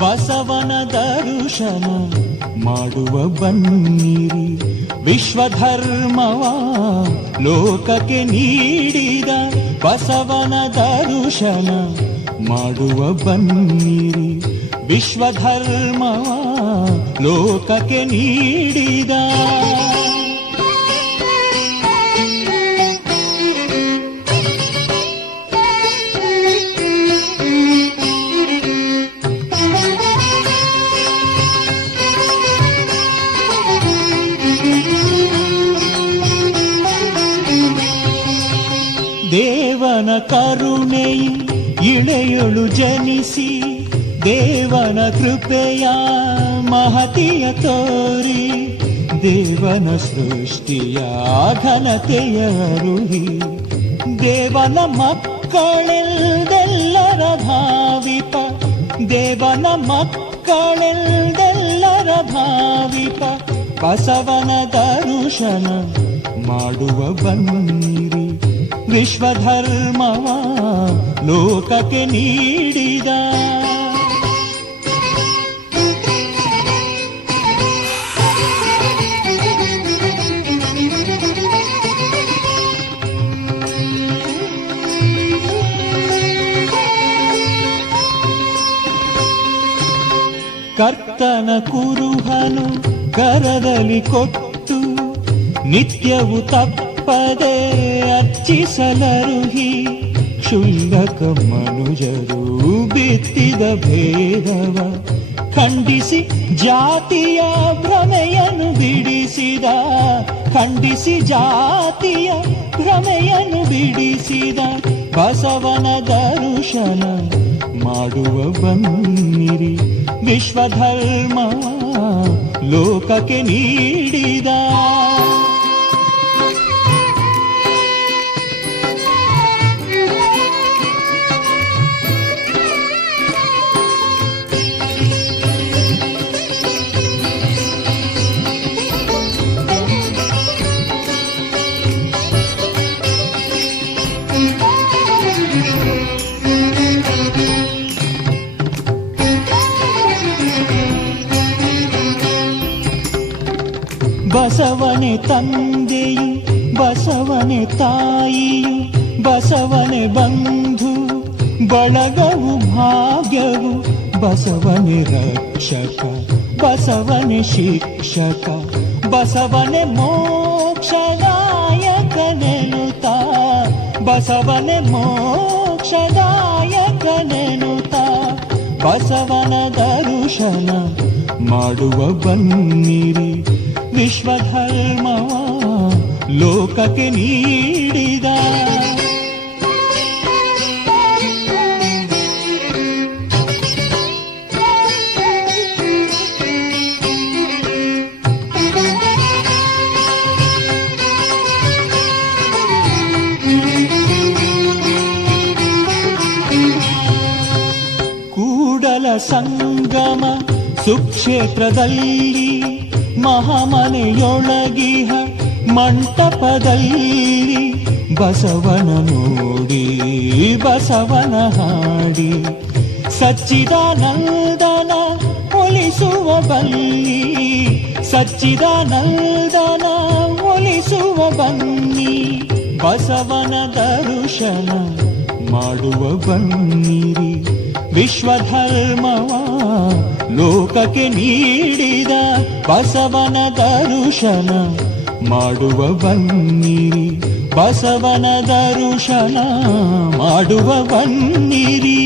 ಬಸವನ ದರುಶನ ಮಾಡುವ ಬನ್ನಿರಿ. ವಿಶ್ವಧರ್ಮವ ಲೋಕಕ್ಕೆ ನೀಡಿದ ಬಸವನ ದರುಶನ ಮಾಡುವ ಬನ್ನಿರಿ. ವಿಶ್ವಧರ್ಮವ ಲೋಕಕ್ಕೆ ನೀಡಿದ ದೇವನ ಕರುಣೆಯು ಇಳೆಯೊಳು ಜನಿಸಿ, ದೇವನ ಕೃಪೆಯ ಮಹತಿಯ ತೋರಿ, ದೇವನ ಸೃಷ್ಟಿಯ ಘನತೆಯ ದೇವನ ಮಕ್ಕಳೆಲ್ದೆಲ್ಲರ ಭಾವಿಪ, ದೇವನ ಮಕ್ಕಳೆಲ್ದೆಲ್ಲರ ಭಾವಿಪ, ಬಸವನ ದರುಶನ ಮಾಡುವ ಬನ್ನಿರಿ ವಿಶ್ವಧರ್ಮವ ಲೋಕಕ್ಕೆ ನೀಡಿದ. ಕರ್ತನ ಕುರುಹನು ಕರದಲ್ಲಿ ಕೊಟ್ಟು ನಿತ್ಯವು ತಪ್ಪದೆ ಅರ್ಚಿಸಲರುಹಿ ಕ್ಷುಲ್ಲಕ ಮನುಜರು ಬಿತ್ತಿದ ಭೇದವ, ಖಂಡಿಸಿ ಜಾತಿಯ ಭ್ರಮೆಯನ್ನು ಬಿಡಿಸಿದ, ಖಂಡಿಸಿ ಜಾತಿಯ ಭ್ರಮೆಯನ್ನು ಬಿಡಿಸಿದ, ಬಸವನ ದರುಶನ ಮಾಡುವ ಬನ್ನಿರಿ ವಿಶ್ವಧರ್ಮ ಲೋಕಕ್ಕೆ ನೀಡಿದ. ಬಸವನೆ ತಂದೆಯು, ಬಸವನೆ ತಾಯಿಯು, ಬಸವನೆ ಬಂಧು, ಬಳಗವು ಭಾಗ್ಯವು, ಬಸವನೆ ರಕ್ಷಕ, ಬಸವನೆ ಶಿಕ್ಷಕ, ಬಸವನೆ ಮೋಕ್ಷದಾಯಕನೆನುತ ಬಸವನೆ ಮೋಕ್ಷದಾಯಕನೆನುತ ಬಸವನ ದರುಶನ ಮಾಡುವ ಬನ್ನಿರಿ. ವಿಶ್ವಧರ್ಮವ ಲೋಕಕ್ಕೆ ನೀಡಿದ. ಕೂಡಲ ಸಂಗಮ ಸುಕ್ಷೇತ್ರದಲ್ಲಿ ಮಹಾಮನೆಯೊಳಗಿಹ ಮಂಟಪದಲ್ಲಿ ಬಸವನ ನೋಡಿ, ಬಸವನ ಹಾಡಿ, ಸಚ್ಚಿದಾನಂದನ ಒಲಿಸುವ ಬನ್ನಿ, ಸಚ್ಚಿದಾನಂದನ ಒಲಿಸುವ ಬನ್ನಿ, ಬಸವನ ದರುಶನ ಮಾಡುವ ಬನ್ನಿರಿ ವಿಶ್ವಧರ್ಮವ ಲೋಕಕ್ಕೆ ನೀಡಿದ ಬಸವನ ದರುಶನ ಮಾಡುವ ಬನ್ನಿರಿ ಬಸವನ ದರುಶನ ಮಾಡುವ ಬನ್ನಿರಿ